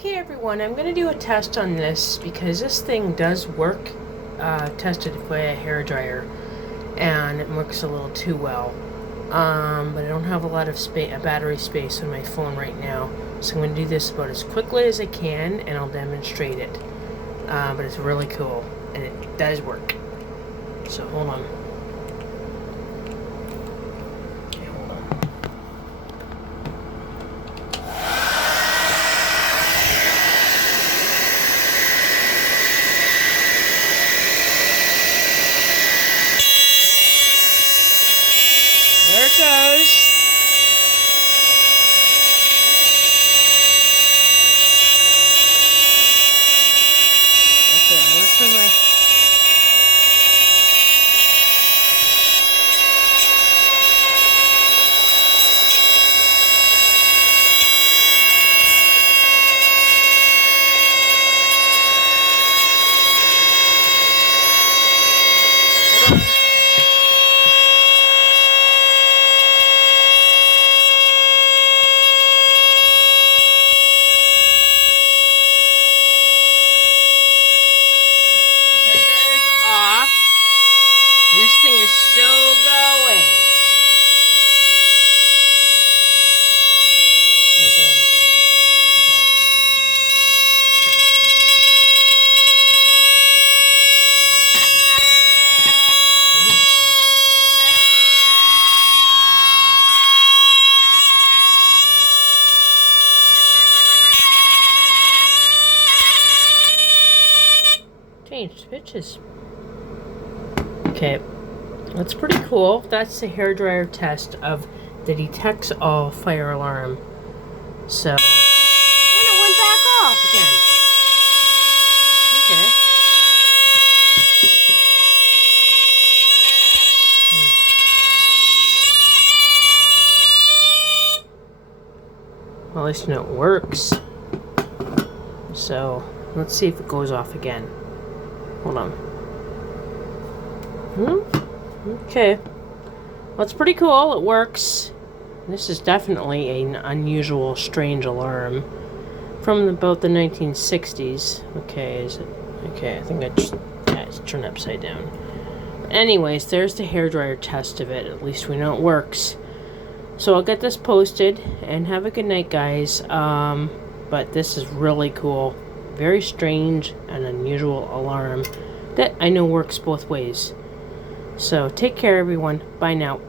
Okay everyone, I'm going to do a test on this because this thing does work. Tested by a hairdryer and it works a little too well. But I don't have a lot of battery space on my phone right now. So I'm going to do this about as quickly as I can and I'll demonstrate it. But it's really cool and it does work. So hold on. Okay, hold on. There it goes. Okay, I'm going to turn my... Hold on. Hairdryer's off. And this thing is still going. Still going. Okay. Change switches. Okay, that's pretty cool. That's the hairdryer test of the Detexall Fire Alarm. So, and it went back off again. Okay. Well, at least you know it works. So, let's see if it goes off again. Hold on. Okay. Well, it's pretty cool. It works. This is definitely an unusual, strange alarm from about the 1960s. Okay, is it? Okay, I think I just turned upside down. Anyways, there's the hairdryer test of it. At least we know it works. So I'll get this posted, and have a good night, guys. But this is really cool. Very strange and unusual alarm that I know works both ways. So take care, everyone. Bye now.